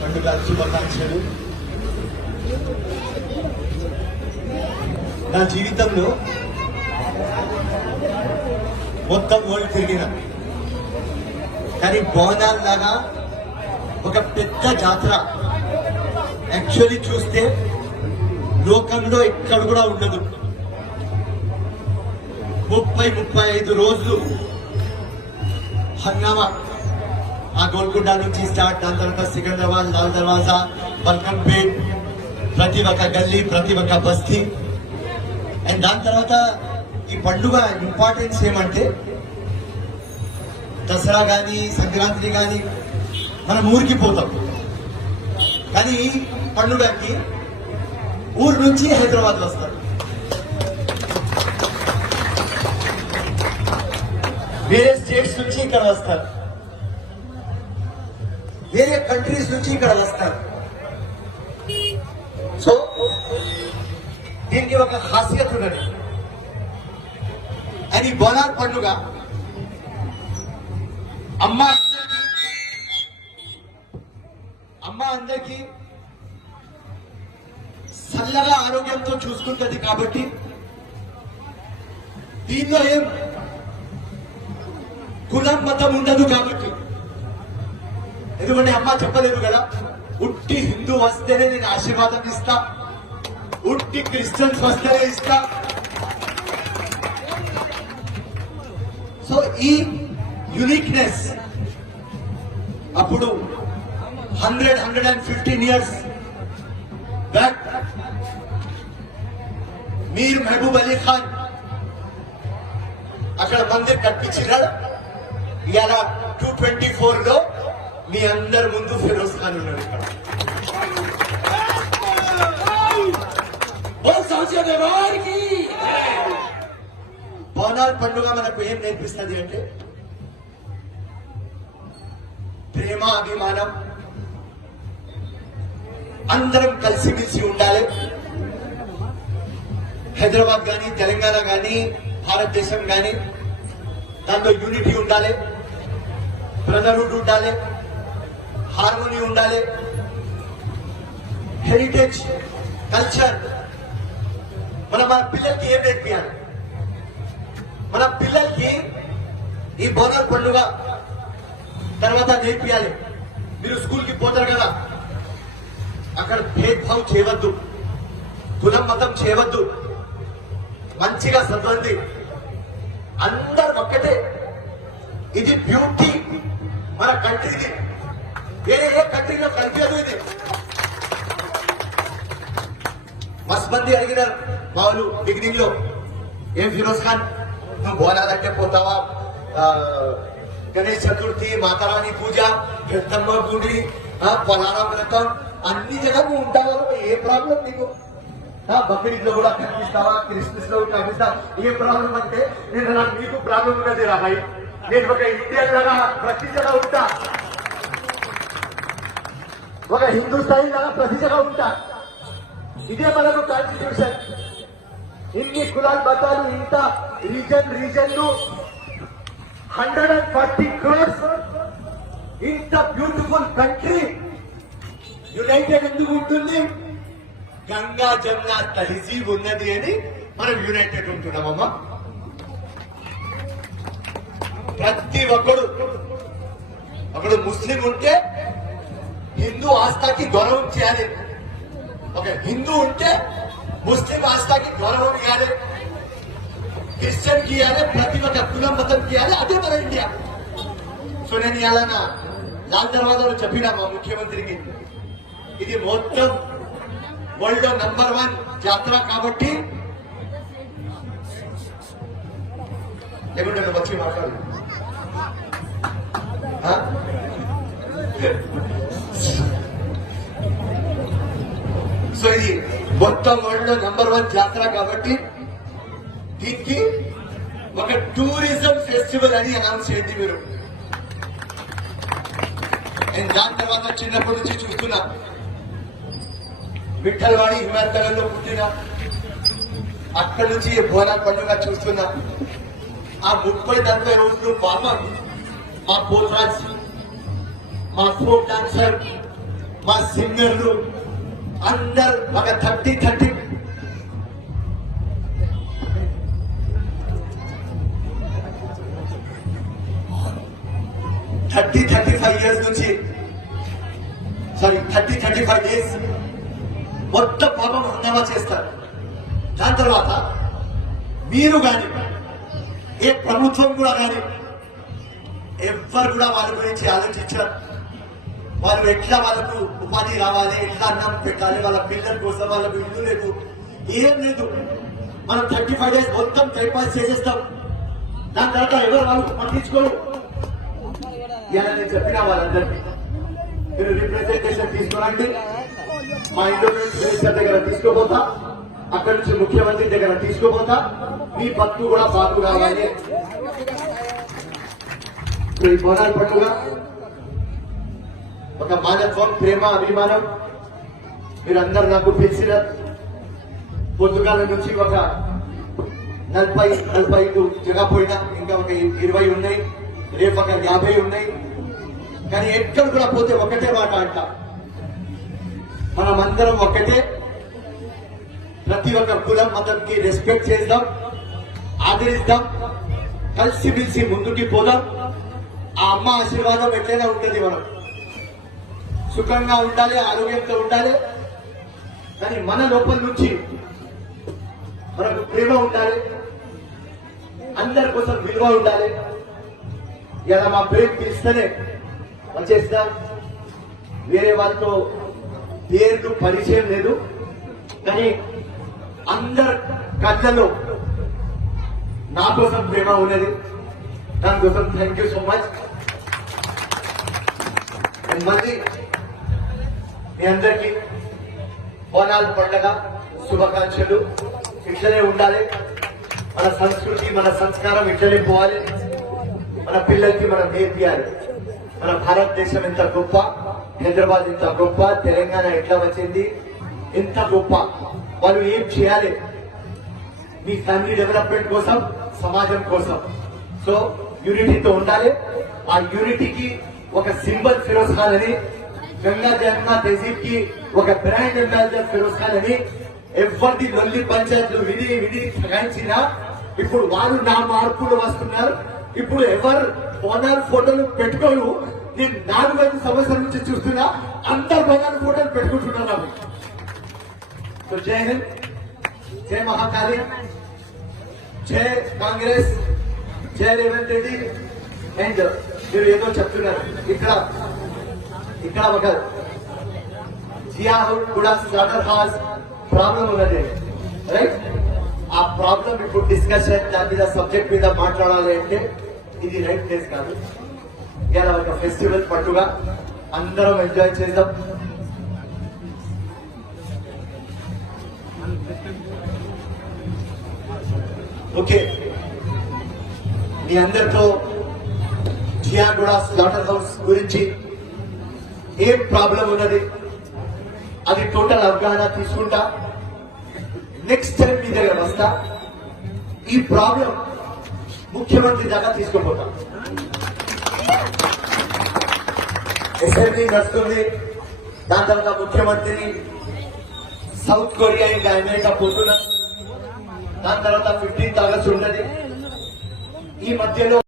పండుగ శుభాకాంక్షలు. నా జీవితంలో మొత్తం వరల్డ్ తిరిగిన, కానీ బోనాల్ లాగా ఒక పెద్ద జాతర యాక్చువల్లీ చూస్తే లోకంలో ఎక్కడ కూడా ఉండదు. 30-35 రోజులు హంగామా. ఆ గోల్కొండ నుంచి స్టార్ట్, దాని తర్వాత సికింద్రాబాద్, లాల్ దర్వాజా, బల్కంపేట్, ప్రతి ఒక్క గల్లీ, ప్రతి ఒక్క బస్తీ. అండ్ దాని తర్వాత ఈ పండుగ ఇంపార్టెన్స్ ఏమంటే, దసరా కానీ సంక్రాంతి కానీ మనం ఊరికి పోతాం, కానీ ఈ పండుగకి ఊరు నుంచి హైదరాబాద్ వస్తారు, వేరే స్టేట్స్ నుంచి ఇక్కడ వస్తారు, వేరే కంట్రీస్ నుంచి ఇక్కడ వస్తారు. సో దీనికి ఒక ఖాసియత్ ఉన్నది. అది బోనాల్ పండుగ అమ్మ అందరికీ చల్లగా ఆరోగ్యంతో చూసుకుంటుంది. కాబట్టి దీనిలో ఏం కులం మతం ఉండదు. కాబట్టి ఎందుకంటే అమ్మ చెప్పలేదు కదా, ఉట్టి హిందూ వస్తేనే నేను ఆశీర్వాదం ఇస్తా, ఉట్టి క్రిస్టియన్స్ వస్తేనే ఇస్తా. సో ఈ యునిక్నెస్ అప్పుడు 115 years బ్యాక్ మీర్ మహబూబ్ అలీ ఖాన్ అక్కడ మందిర్ కట్టించినాడు. ఇవాళ 224 లో మీ అందరి ముందు ఫిరోజ్ ఖాన్ ఉన్నాడు. ఇక్కడ బోనాల్ పండుగ మనకు ఏం నేర్పిస్తుంది అంటే, ప్రేమ, అభిమానం, అందరం కలిసిమెలిసి ఉండాలి. హైదరాబాద్ కానీ, తెలంగాణ కానీ, భారతదేశం కానీ, దాంట్లో యూనిటీ ఉండాలి, బ్రదర్హుడ్ ఉండాలి, హార్మోనీ ఉండాలి. హెరిటేజ్, కల్చర్ మన పిల్లలకి ఏం నేర్పియాలి? మన పిల్లలకి ఈ బోనాల్ పండుగ తర్వాత నేర్పియాలి. మీరు స్కూల్కి పోతారు కదా, అక్కడ భేదభావ్ చేయవద్దు, కులం మతం చేయవద్దు, మంచిగా చదవండి, అందరు ఒక్కటే. ఇది బ్యూటీ మన కంట్రీది, వేరే ఏ కంట్రీలో కనిపించదు. ఇది మస్తు మంది అడిగినారు మా వాళ్ళు బిగినింగ్ లో, ఏం ఫిరోజ్ ఖాన్ నువ్వు బోనాలంటే పోతావా? గణేష్ చతుర్థి, మాతారాణి పూజ, పెద్దమ్మ గుడి, పొలారం వ్రతం, అన్ని జగన్ నువ్వు ఉంటావు, ఏ ప్రాబ్లం నీకు? బక్రీద్ లో కూడా కనిపిస్తావా, క్రిస్మస్ లో కనిపిస్తావా? ఏ ప్రాబ్లం అంటే, నాకు నీకు ప్రాబ్లం ఉన్నది రా భాయ్, నేను ఒక ఇండియన్ లాగా ప్రతి జగ ఉంటా, ఒక హిందుస్థానీ లాగా ప్రతి జగ ఉంటా. ఇదే మనకు కాన్స్టిట్యూషన్. ఇన్ని కులాలు మతాలు, ఇంత రీజన్లు, 140 crores, ఇంత బ్యూటిఫుల్ కంట్రీ యునైటెడ్ ఎందుకు ఉంటుంది? గంగా జమున తహజీబ్ ఉన్నది అని మనం యునైటెడ్ ఉంటున్నామమ్మా. ప్రతి ఒకడు ముస్లిం ఉంటే హిందూ ఆస్థాకి గౌరవం చేయాలి, ఒక హిందూ ఉంటే ముస్లిం ఆస్థాకి గౌరవం ఇవ్వాలి, క్రిస్టియన్ కి ఇవ్వాలి, ప్రతి ఒక్క కులం మతం ఇవ్వాలి. అదే మన ఇండియా. సో నేను ఇవాళ లాల్ దర్వాజాలో చెప్పినా మా ముఖ్యమంత్రికి, ఇది మొత్తం వరల్డ్ లో నంబర్ 1 జాతర. కాబట్టి లేకుంటే నువ్వు వచ్చి మాట్లాడు. సో ఇది మొత్తం వరల్డ్ లో నంబర్ 1 జాతర. కాబట్టి దీనికి ఒక టూరిజం ఫెస్టివల్ అని అనౌన్స్ చేయండి మీరు. నేను దాని తర్వాత చిన్నప్పటి నుంచి చూస్తున్నా, విఠల్వాడి హిమాచల్లో పుట్టిన, అక్కడి నుంచి బోనాల్ పండుగ చూస్తున్నా. ఆ 30-40 రోజులు పాపం మా పోత్రాజ్, మా ఫోక్ డాన్సర్, మా సింగర్లు అందరు ఒక 35 ఇయర్స్ నుంచి 35 డేస్ మొత్తం పాపం హంగామా చేస్తారు. దాని తర్వాత మీరు కానీ ఏ ప్రభుత్వం కూడా కానీ ఎవ్వరు కూడా వాళ్ళ గురించి ఆలోచించారు. వాళ్ళు ఎట్లా వాళ్ళకు ఉపాధి రావాలి, ఎట్లా అన్నం పెట్టాలి, వాళ్ళ పిల్లల కోసం వాళ్ళకు ఇల్లు లేదు, ఏం లేదు. మనం 35 డేస్ మొత్తం టైం పాస్ చేసేస్తాం. దాని తర్వాత ఎవరు వాళ్ళు పట్టించుకోరు. ఇలా నేను చెప్పిన వాళ్ళందరికీ మీరు రిప్రజెంటేషన్ తీసుకోరండి. మా ఇండోమెంట్ మినిస్టర్ దగ్గర తీసుకోపోతా, అక్కడి నుంచి ముఖ్యమంత్రి దగ్గర తీసుకోపోతా. మీ బతుకు కూడా బాగు కావాలి. ఈ బోనాల పండుగ ఒక మానత్వం, ప్రేమ, అభిమానం. మీరందరూ నాకు పిలిచిన పొద్దుగాల నుంచి ఒక 45 జగపోయినా ఇంకా ఒక 20 ఉన్నాయి, రేపు ఒక 50 ఉన్నాయి. కానీ ఎక్కడ కూడా పోతే ఒకటే మాట అంట, మనమందరం ఒకటే. ప్రతి ఒక్క కులం మతంకి రెస్పెక్ట్ చేద్దాం, ఆదరిద్దాం, కలిసిమెలిసి ముందుకి పోదాం. ఆ అమ్మ ఆశీర్వాదం ఎట్లయినా ఉంటుంది. మనం సుఖంగా ఉండాలి, ఆరోగ్యంతో ఉండాలి. కానీ మన లోపల నుంచి మనకు ప్రేమ ఉండాలి, అందరి కోసం విలువ ఉండాలి. ఇలా మా పేరు పిలిస్తేనే వచ్చేస్తా, వేరే వాళ్ళతో పేర్లు పరిచయం లేదు. కానీ అందరి కళ్ళలో నా కోసం ప్రేమ ఉన్నది. దానికోసం థ్యాంక్ యూ సో మచ్. మళ్ళీ మీ అందరికీ బోనాల పండుగ శుభాకాంక్షలు. ఇట్లనే ఉండాలి, మన సంస్కృతి మన సంస్కారం ఇట్లనే పోవాలి. మన పిల్లలకి మనం నేర్పియాలి మన భారతదేశం ఎంత గొప్ప, హైదరాబాద్ ఎంత గొప్ప, తెలంగాణ ఎట్లా వచ్చింది, ఎంత గొప్ప. వాళ్ళు ఏం చేయాలి మీ ఫ్యామిలీ డెవలప్మెంట్ కోసం, సమాజం కోసం. సో యూనిటీతో ఉండాలి. ఆ యూనిటీకి ఒక సింబల్ ఫిరోజ్ ఖాన్ అని, గంగా జమున తహజీబ్ కి ఒక బ్రాండ్ అంబాసిడర్ ఫిరోజ్ ఖాన్ అని. ఎవరిది లొల్లి పంచాయతీలు విని విని సగాయించినా ఇప్పుడు వాళ్ళు నా మార్పులు వస్తున్నారు. ఇప్పుడు ఎవరు బోనాల ఫోటోలు పెట్టుకోరు. నేను 4-5 సంవత్సరాల నుంచి చూస్తున్నా, అందరు బోనాల ఫోటోలు పెట్టుకుంటున్నారు. సో జై హింద్, జై మహాకాళి, జై కాంగ్రెస్, జై రేవంత్ రెడ్డి. అండ్ మీరు ఏదో చెప్తున్నారు, ఇక్కడ ఒక జియా కూడా స్లాటర్ హౌస్ ప్రాబ్లం ఉన్నది, రైట్? ఆ ప్రాబ్లం ఇప్పుడు డిస్కషన్, దాని మీద సబ్జెక్ట్ మీద మాట్లాడాలి అంటే ఇది రైట్ ప్లేస్ కాదు. ఇలా ఒక ఫెస్టివల్ పండుగ అందరం ఎంజాయ్ చేద్దాం. ఓకే, మీ అందరితో జియాగూడ స్లాటర్ హౌస్ గురించి ఏం ప్రాబ్లం ఉన్నది అది టోటల్ అవగాహన తీసుకుంటా. నెక్స్ట్ టైం మీ దగ్గర వస్తా, ఈ ప్రాబ్లం ముఖ్యమంత్రి దాకా తీసుకుపోతా. అసెంబ్లీ నడుస్తుంది, దాని తర్వాత ముఖ్యమంత్రిని సౌత్ కొరియా ఇంకా అమెరికా పోతున్నా. దాని తర్వాత 15th ఆగస్టు ఉన్నది. ఈ మధ్యలో